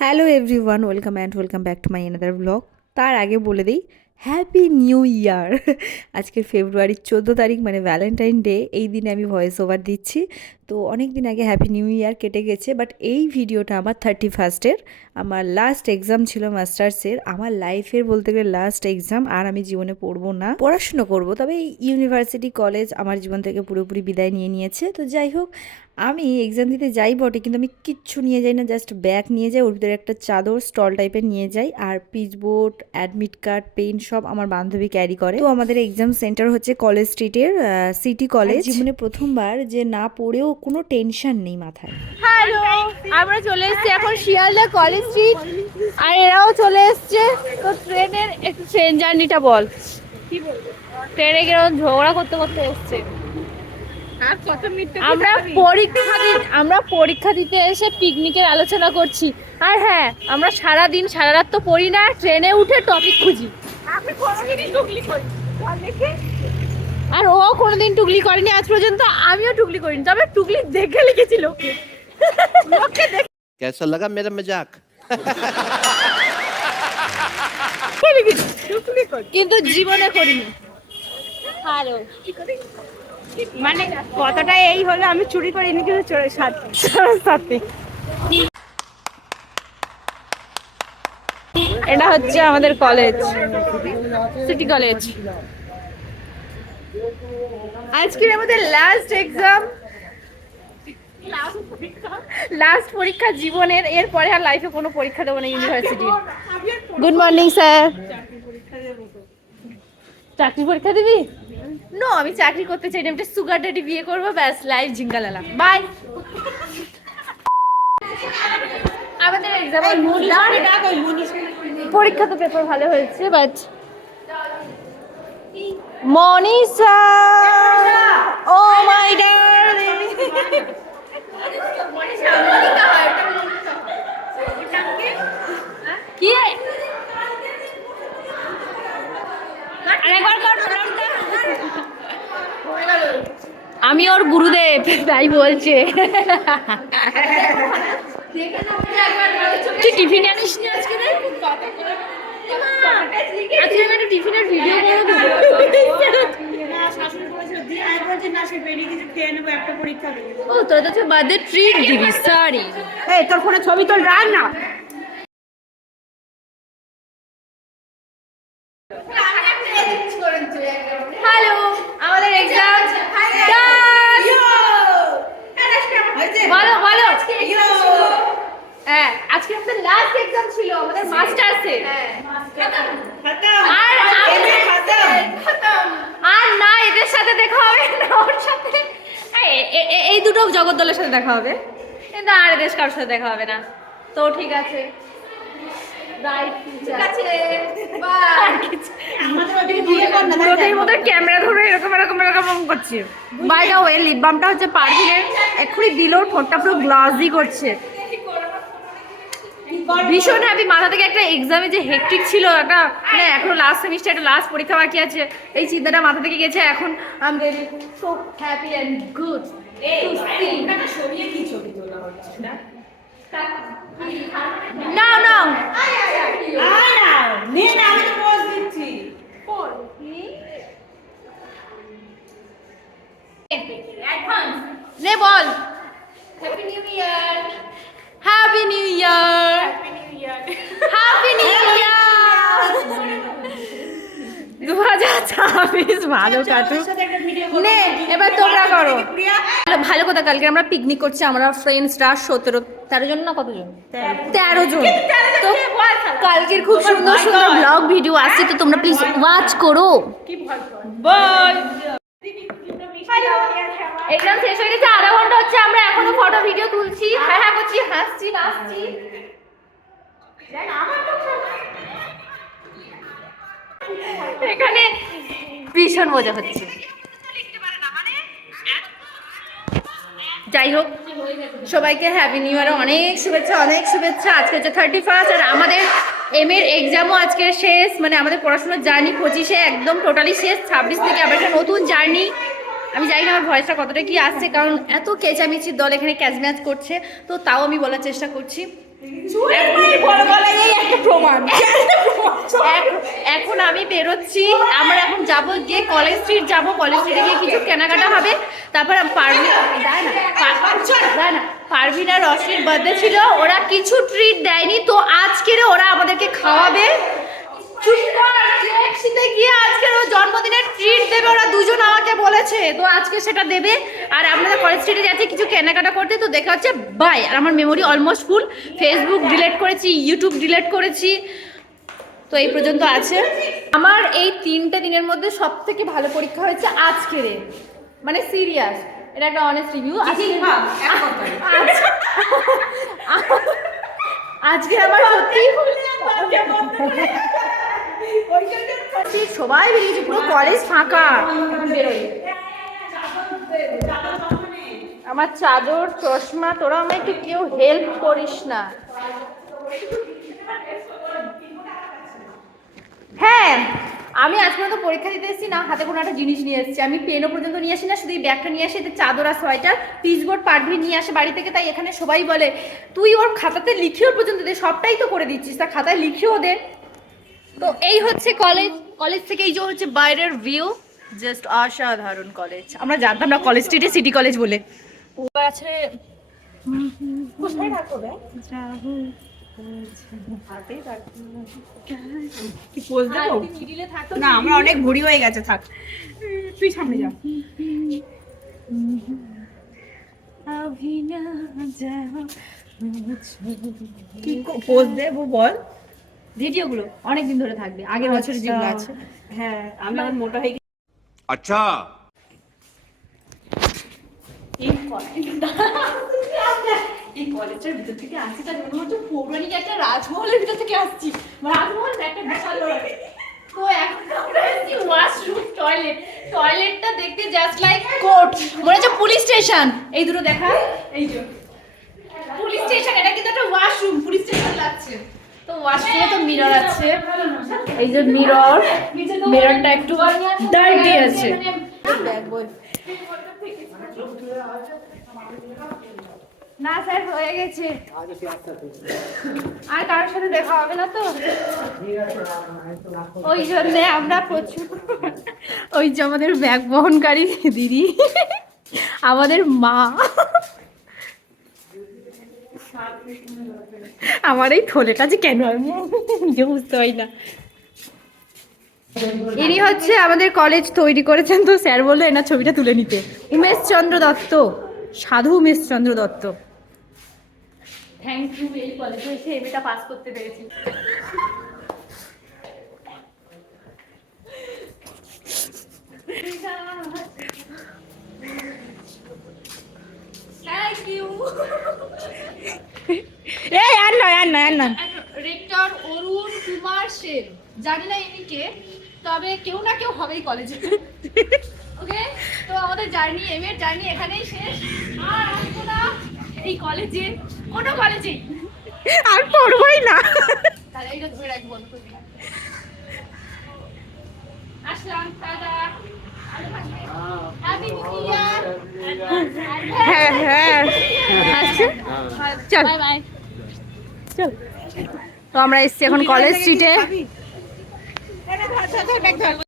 Hello everyone, welcome back to my another blog. তার আগে বলে দিই হ্যাপি নিউ ইয়ার। আজকের ফেব্রুয়ারির 14 তারিখ, মানে ভ্যালেন্টাইন ডে। এই দিনে আমি ভয়েস ওভার দিচ্ছি। তো অনেক দিন আগে হ্যাপি নিউ ইয়ার কেটে গেছে, বাট এই ভিডিওটা আমার 31st আমার লাস্ট এক্সাম ছিল মাস্টার্সের। আমার লাইফের বলতে গেলে লাস্ট এক্সাম। আর আমি জীবনে পড়বো না, পড়াশুনো করব, তবে এই ইউনিভার্সিটি কলেজ আমার জীবন থেকে পুরোপুরি বিদায় নিয়ে নিয়েছে। তো যাই হোক, আমি এক্সাম দিতে যাই বটে, কিন্তু আমি কিচ্ছু নিয়ে যাই না, জাস্ট ব্যাগ নিয়ে যাই, ওর ভিতরে একটা চাদর স্টল টাইপের নিয়ে যাই, আর পিচবোর্ড, অ্যাডমিট কার্ড, পেন সব আমার বান্ধবী ক্যারি করে। তো আমাদের এক্সাম সেন্টার হচ্ছে কলেজ স্ট্রিটের সিটি কলেজ। জীবনে প্রথমবার যে না পড়েও কোনো টেনশন নেই মাথায়। হ্যালো, আমরা চলে এসেছি এখন শিয়ালদা কলেজ স্ট্রিট, আর এরাও চলে এসছে। তো ট্রেনের একটু ট্রেন জার্নিটা বল, কি বলবো? ট্রেনে কিরকম ঝগড়া করতে করতে এসছে। আমরা পরীক্ষা দিতে এসে পিকনিকের আলোচনা করছি। আর হ্যাঁ, আমরা সারা দিন সারা রাত তো পড়ি না, ট্রেনে উঠে টপিক খুঁজি। আর ও কোনোদিন টুকলি করেনি আজ পর্যন্ত, আমিও টুকলি করিনি, তবে টুকলি দেখে লিখেছি লোকে। कैसा लगा मेरा मजाक? কিন্তু জীবনে করিনি। হ্যালো, মানে কথাটা এই হলো, আমি চুরি করিনি কিন্তু চোরের সাথে। এটা হচ্ছে আমাদের কলেজ, সিটি কলেজ। আজকের আমাদের লাস্ট এক্সাম, লাস্ট পরীক্ষা জীবনের। এরপরে আর লাইফে কোনো পরীক্ষা দেবো না ইউনিভার্সিটি। Good morning sir. চাকরি পরীক্ষা দিবি? নো, আমি চাকরি করতে চাই না, আমি সুগার ড্যাডি বিয়ে করবো, ব্যাস লাইফ জিঙ্গালালা, বাই। আমাদের এক্সাম পরীক্ষা তো পেপার ভালো হয়েছে, but Manisha, oh my darling, কি আমি ওর গুরুদেব, তাই বলছে। তুই টিফিন আনিস নি আজকে? আজকে আমি একটা টিফিনের ভিডিও করে দেবো। ও তোর তো বার্থডে ট্রিট দিবি, সরি। এই তোর ফোনে ছবি তোল, রাখ না। হ্যালো, আমাদের এক্সাম বলো বলো। হ্যাঁ, আজকে আমাদের লাস্ট এক্সাম ছিল আমাদের মাস্টার্সে। আর না এদের সাথে দেখা হবে না, ওর সাথে এই দুটো জগদ্দলের সাথে দেখা হবে, কিন্তু আর এদের কারোর সাথে দেখা হবে না। তো ঠিক আছে, ক্যামেরা ধরে এরকম এরকম এরকম করছে। বাই দ্য ওয়ে, লিপ বামটা হচ্ছে পারভিনের, এক্ষুনি দিল, ঠোঁটটা পুরো গ্লাসি করছে। ভীষণ হ্যাপি। মাথা থেকে একটা এক্সামে যে হেক্টিক ছিল, একটা মানে এখনো লাস্ট সেমিস্টার, একটা লাস্ট পরীক্ষা বাকি আছে, এই চিন্তাটা মাথা থেকে গেছে। এখন I am really so happy and good to see. না না নে বল, happy new year, happy new year, happy new year 2026 ভালো কাটুক। নে এবার তোমরা করো। ভালো কথা, কালকে আমরা পিকনিক করছি, আমরা ফ্রেন্ডসরা 13 জন না কতজন, 13 জন। তো কালকের খুব সুন্দর সুন্দর ব্লগ ভিডিও আসছে, তো তোমরা প্লিজ ওয়াচ করো। এক্সাম শেষ হয়ে গেছে, আধা ঘন্টা হচ্ছে, আমরা এখনো ফটো ভিডিও তুলছি, হ্যাঁ হ্যাঁ করছি, হাসছি নাচছি। এখানে ভীষণ মজা হচ্ছে। যাই হোক, সবাইকে হ্যাপি নিউ ইয়ার, অনেক শুভেচ্ছা, অনেক শুভেচ্ছা। আজকে হচ্ছে 31, আর আমাদের এম এর এক্সামও আজকের শেষ, মানে আমাদের পড়াশোনার জার্নি 25-এ একদম টোটালি শেষ। 26 থেকে আবার একটা নতুন জার্নি। আমি জানি না আমার ভয়েসটা কতটা কি আসছে, কারণ এত কেচামিচির দল এখানে ক্যাচ ম্যাচ করছে, তো তাও আমি বলার চেষ্টা করছি। এখন আমি বেরোচ্ছি, আমরা এখন যাব গিয়ে কলেজ স্ট্রিট যাব, কলেজ স্ট্রিটে গিয়ে কিছু কেনাকাটা হবে, তারপর পারভিন আর রশ্মির বার্থডে ছিল, ওরা কিছু ট্রিট দেয়নি, তো আজকের ওরা আমাদেরকে খাওয়াবে। গিয়ে আজকের ও জন্মদিনের ট্রিট দেবে, ওরা দুজন আমাকে বলেছে, তো আজকে সেটা দেবে। আর আপনাদের কলেজ স্ট্রিটে যাচ্ছি কিছু কেনাকাটা করতে, তো দেখা হচ্ছে বাই। আর আমার memory almost full, Facebook delete করেছি, ইউটিউব ডিলিট করেছি, তো এই পর্যন্ত আছে। আমার এই 3টে দিনের মধ্যে সব থেকে ভালো পরীক্ষা হয়েছে আজকের, মানে সিরিয়াস, এটা একটা অনেস্ট রিভিউ। আজকে আমার সত্যি সবাই বেরিয়েছে, পুরো কলেজ ফাঁকা। আমার চাদর চশমা, তোরা আমায় একটু কেউ হেল্প করিস না। হ্যাঁ, আমি আজ পর্যন্ত পরীক্ষা দিতে এসেছি না, হাতে কোনো একটা জিনিস নিয়ে এসেছি। আমি পেনও পর্যন্ত নিয়ে আসি না, শুধু এই ব্যাগটা নিয়ে আসি, এতে চাদর আর সোয়েটার, পিচবোর্ড পারভি নিয়ে আসে বাড়ি থেকে। তাই এখানে সবাই বলে তুই ওর খাতাতে লিখিও পর্যন্ত দে, সবটাই তো করে দিচ্ছিস, তা খাতায় লিখিও দে। তো এই হচ্ছে কলেজ, কলেজ থেকে এই যে হচ্ছে বাইরের ভিউ, জাস্ট অসাধারণ কলেজ। আমরা জানতাম না কলেজ স্ট্রিটে সিটি কলেজ বলে। আছে না, আমরা অনেক ভুড়ি হয়ে গেছে, থাক তুই সামনে যা। কি পোজ দেবো বল? ভিডিওগুলো অনেক দিন ধরে থাকবে, আগের বছরের যেগুলো আছে। হ্যাঁ, আমি আমার মোটা হয়ে গেছি। अच्छा এই কলেজের ভিতর থেকে আসছি, তার মনে হচ্ছে পৌরাণিক একটা রাজমহলের ভিতর থেকে আসছি। রাজমহল না, একটা বিশাল লড়াই। তো এখন আমরা এসেছি ওয়াশরুম, টয়লেট। টয়লেটটা দেখতে জাস্ট লাইক কোর্ট, মনে হচ্ছে পুলিশ স্টেশন। এই দুটো দেখা, এই যে পুলিশ স্টেশন, এটা কিন্তু একটা ওয়াশরুম, পুলিশ স্টেশন লাগছে। তো ওয়াশরুমে তো মিরর আছে, এই যে মিরর, মিররটা একটু ডার্টি আছে। না স্যার, হয়ে গেছে, আর কারোর সাথে দেখা হবে না তো, ওই জন্যে আমরা প্রচুর, ওই যে আমাদের ব্যাগ বহনকারী দিদি, আমাদের মা, আমার এই থলেটা যে কেন আমি নিজে বুঝতে পারি না। ইনি হচ্ছে আমাদের কলেজ তৈরি করেছেন, তো স্যার বললো এনার ছবিটা তুলে নিতে। উমেশ চন্দ্র দত্ত, সাধু উমেশ চন্দ্র দত্ত। থ্যাংক ইউ, এই কলেজে এসে এমএটা পাস করতে পেরেছি। Thank you. এই আর নয়, আর নয়, আর নয়। রেক্টর অরুণ কুমার সেন, জানি না ইনি কে, তবে কেউ না কেউ হবেই কলেজে। ওকে, তো আমাদের জার্নি, এমএর জার্নি এখানেই শেষ। আর আসবো না এই কলেজে, কোনো কলেজেই আর পড়বই না। তাহলে এইটা ধরে রাখবো, বন্ধ করে দিলাম। আসলাম, টাটা। হ্যাপি নিউ ইয়ার। হ্যাঁ হ্যাঁ, আচ্ছা চল বাই বাই। চল। তো আমরা এসছি এখন কলেজ স্ট্রিটে।